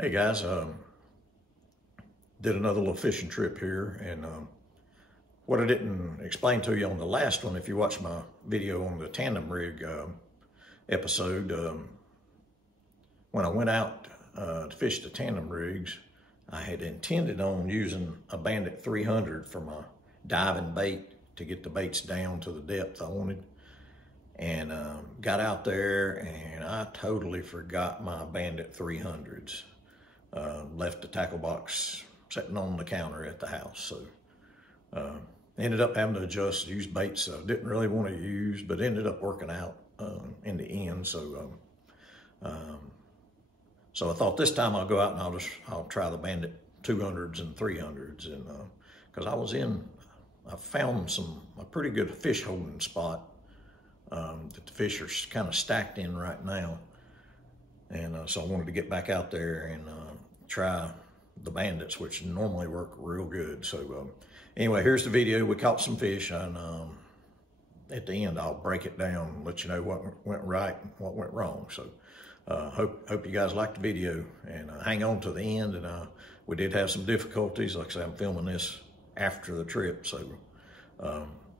Hey guys, did another little fishing trip here, and what I didn't explain to you on the last one, if you watch my video on the tandem rig episode, when I went out to fish the tandem rigs, I had intended on using a Bandit 300 for my diving bait to get the baits down to the depth I wanted, and got out there and I totally forgot my Bandit 300s. Left the tackle box sitting on the counter at the house. So ended up having to adjust, use baits I didn't really want to use, but ended up working out in the end. So so I thought this time I'll go out and I'll try the Bandit 200s and 300s, and because I found a pretty good fish holding spot that the fish are kind of stacked in right now. And so I wanted to get back out there and try the Bandits, which normally work real good. So anyway, here's the video. We caught some fish, and at the end I'll break it down and let you know what went right and what went wrong. So hope you guys liked the video, and hang on to the end. And we did have some difficulties. Like I say, I'm filming this after the trip, so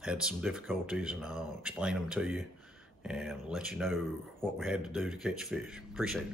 had some difficulties, and I'll explain them to you and let you know what we had to do to catch fish. Appreciate it.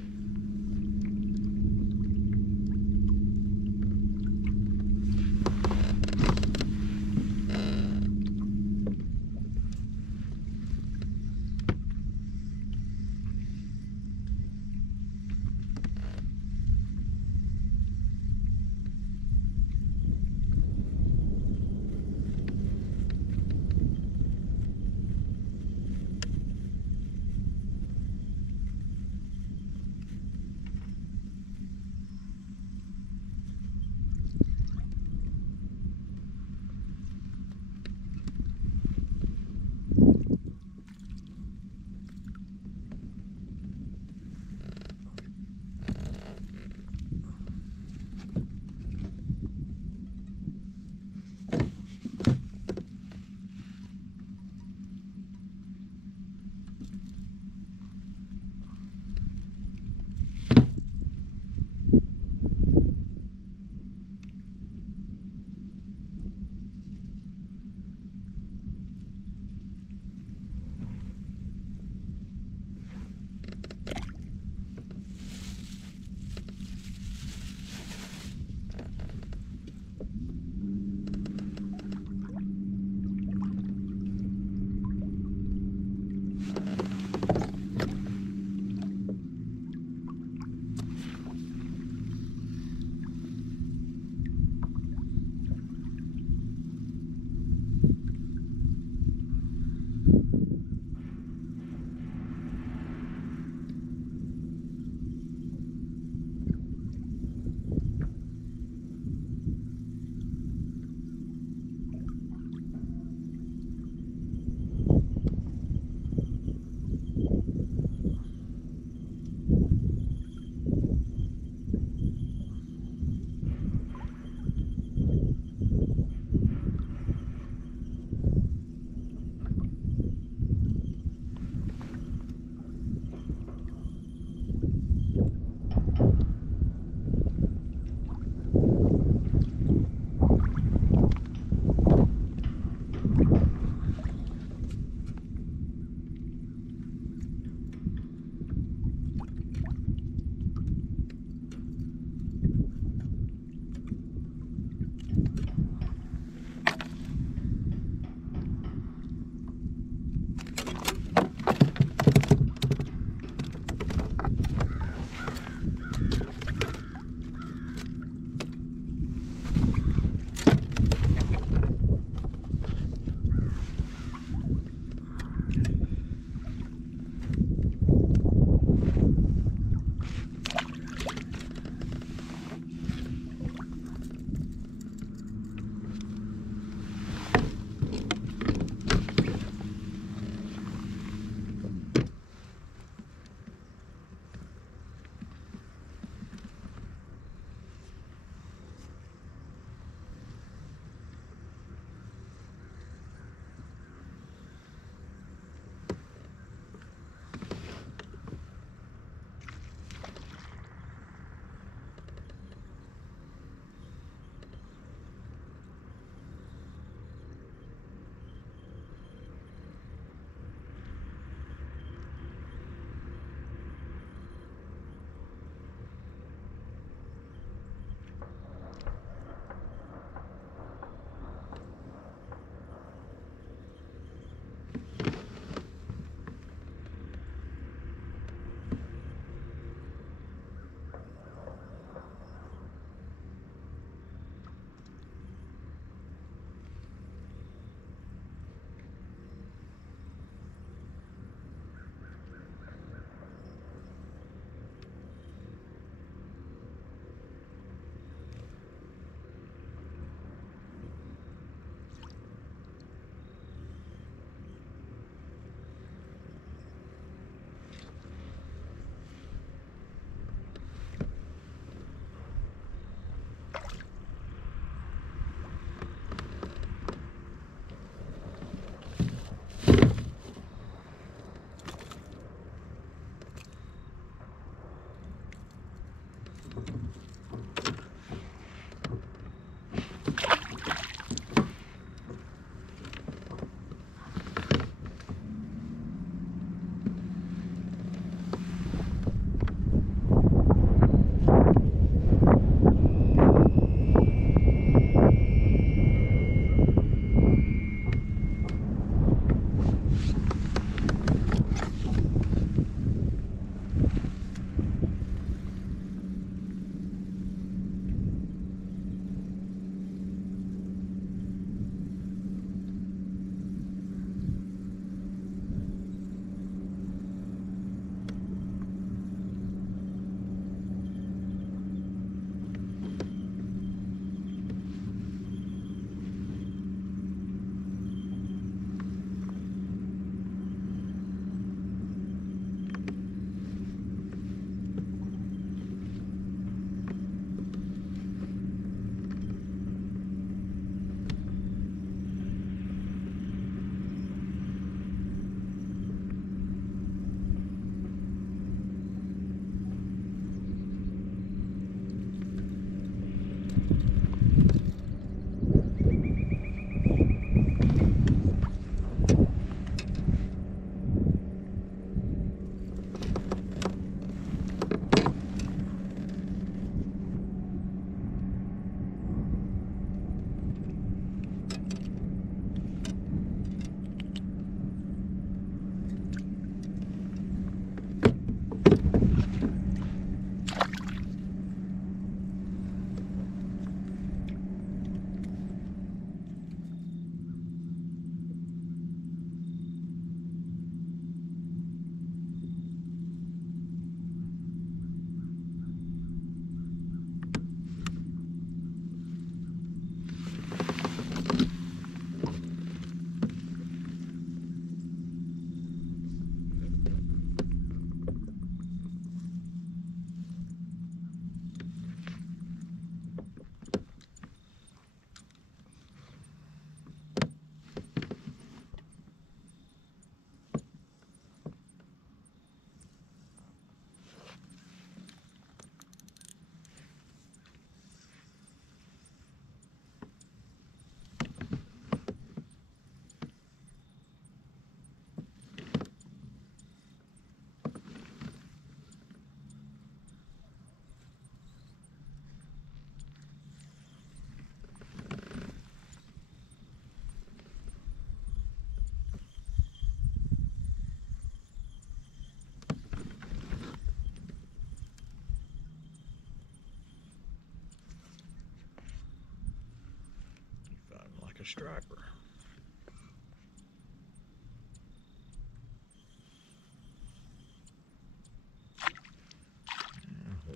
A striper.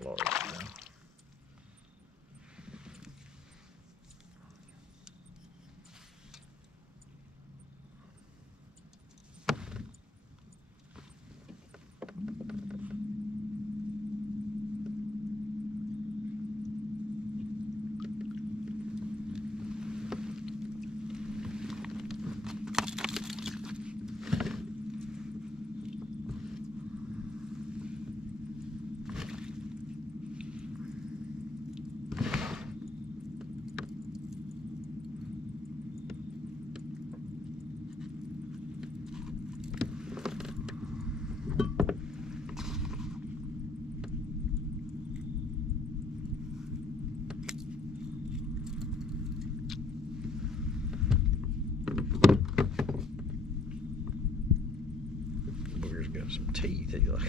Large now. Got some teeth, hey, look.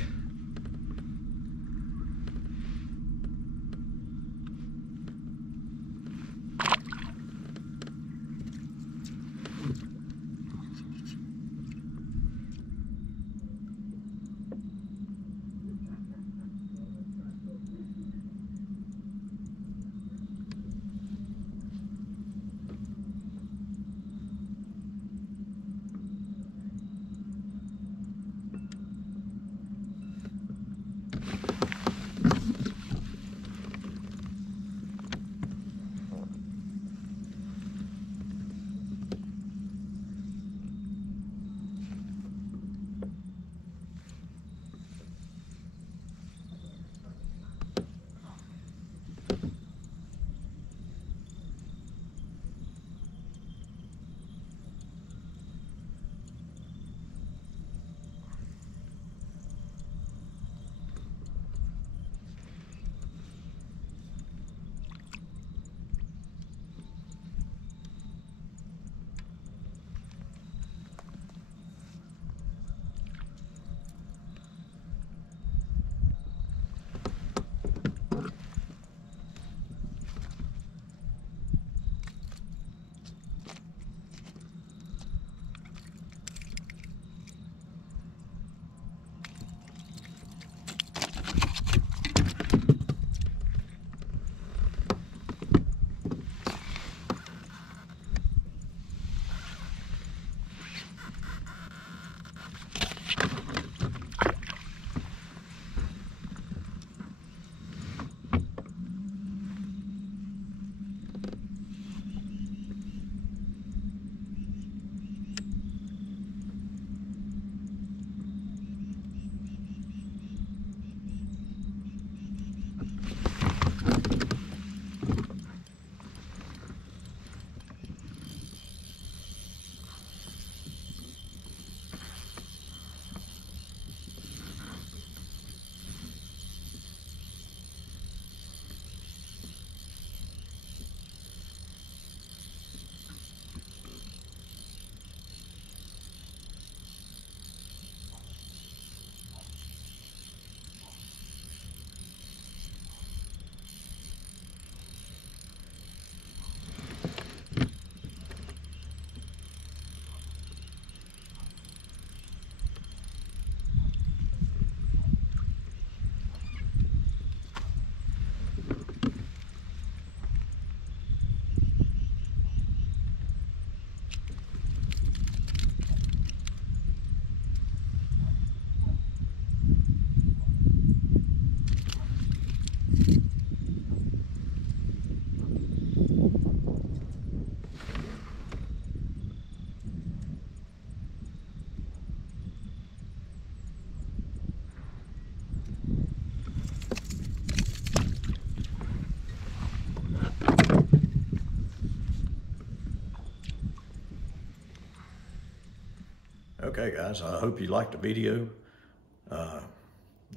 Okay, guys, I hope you liked the video.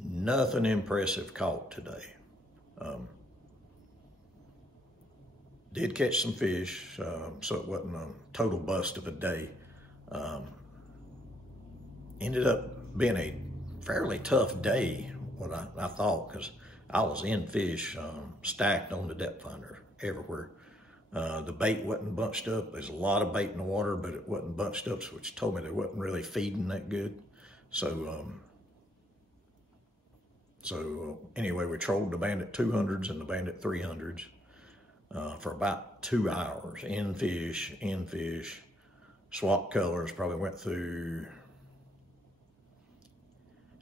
Nothing impressive caught today. Did catch some fish, so it wasn't a total bust of a day. Ended up being a fairly tough day, what I thought, because I was in fish stacked on the depth finder everywhere. The bait wasn't bunched up. There's a lot of bait in the water, but it wasn't bunched up, which told me they wasn't really feeding that good. So anyway, we trolled the Bandit 200s and the Bandit 300s for about 2 hours. In fish, swapped colors, probably went through,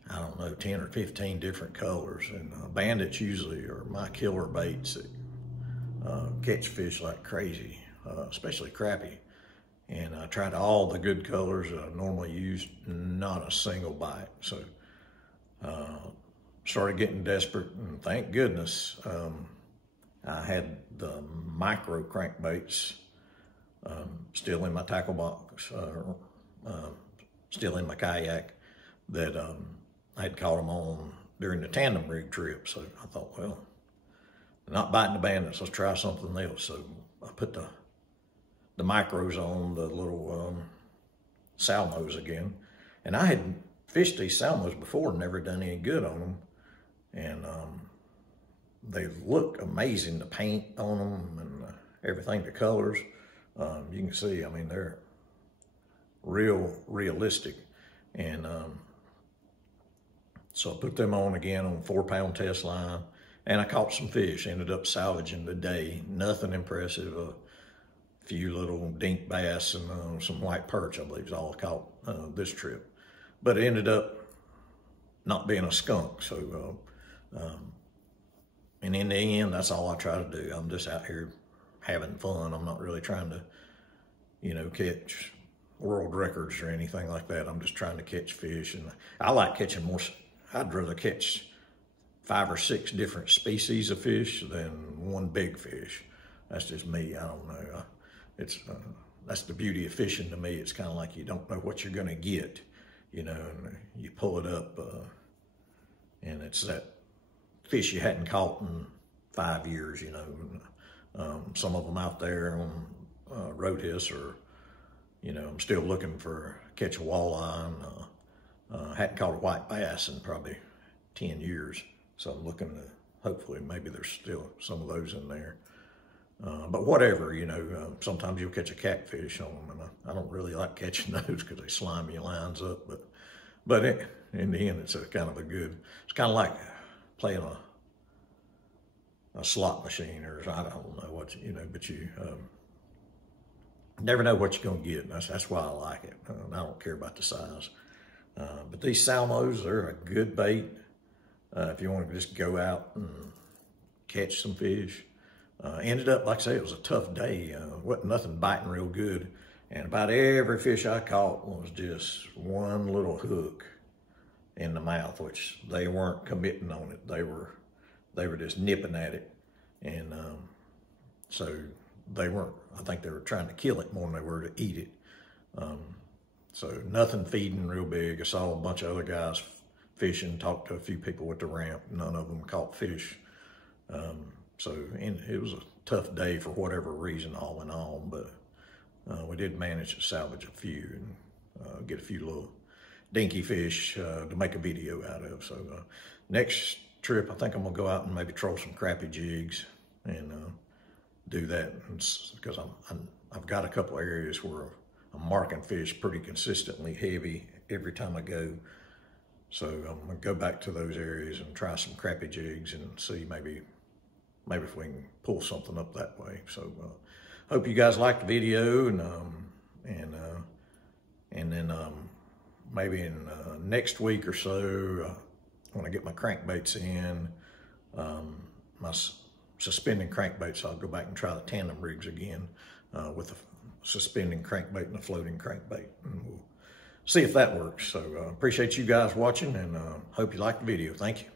I don't know, 10 or 15 different colors. And Bandits usually are my killer baits that catch fish like crazy, especially crappie. And I tried all the good colors that I normally use, not a single bite. So started getting desperate, and thank goodness I had the micro crankbaits still in my tackle box, still in my kayak, that I had caught them on during the tandem rig trip. So I thought, well, not biting the Bandits, let's try something else. So I put the micros on, the little Salmos again. And I had fished these Salmos before and never done any good on them. And they look amazing, the paint on them and everything, the colors. You can see, I mean, they're realistic. And so I put them on again on a 4-pound test line, and I caught some fish. Ended up salvaging the day. Nothing impressive. A few little dink bass and some white perch, I believe, is all I caught this trip. But it ended up not being a skunk. So, and in the end, that's all I try to do. I'm just out here having fun. I'm not really trying to, you know, catch world records or anything like that. I'm just trying to catch fish. And I like catching more. I'd rather catch 5 or 6 different species of fish than one big fish. That's just me. I don't know. That's the beauty of fishing to me. It's kind of like you don't know what you're going to get, you know, and you pull it up and it's that fish you hadn't caught in 5 years, you know. Some of them out there on Rhodhiss are, you know, I'm still looking for catch a walleye. Hadn't caught a white bass in probably 10 years. So I'm looking to, hopefully, maybe there's still some of those in there. But whatever, you know, sometimes you'll catch a catfish on them, and I don't really like catching those because they slime your lines up. But in the end, it's a kind of a good, it's kind of like playing a slot machine, or I don't know what, you know, but you never know what you're going to get. That's why I like it. I don't care about the size. But these Salmos, they're a good bait if you want to just go out and catch some fish. Ended up, like I say, it was a tough day. Wasn't nothing biting real good. And about every fish I caught was just one little hook in the mouth, which they weren't committing on it. They were just nipping at it. And so they weren't, I think they were trying to kill it more than they were to eat it. So nothing feeding real big. I saw a bunch of other guys fishing, talked to a few people at the ramp. None of them caught fish. So it was a tough day for whatever reason, all in all, but we did manage to salvage a few and get a few little dinky fish to make a video out of. So next trip, I think I'm gonna go out and maybe troll some crappie jigs and do that, because I've got a couple areas where I'm marking fish pretty consistently heavy every time I go. So I'm gonna go back to those areas and try some crappie jigs and see maybe if we can pull something up that way. So hope you guys liked the video, and then maybe in next week or so, when I get my crankbaits in, my suspending crankbaits, I'll go back and try the tandem rigs again with a suspending crankbait and a floating crankbait, and we'll see if that works. So appreciate you guys watching, and hope you liked the video. Thank you.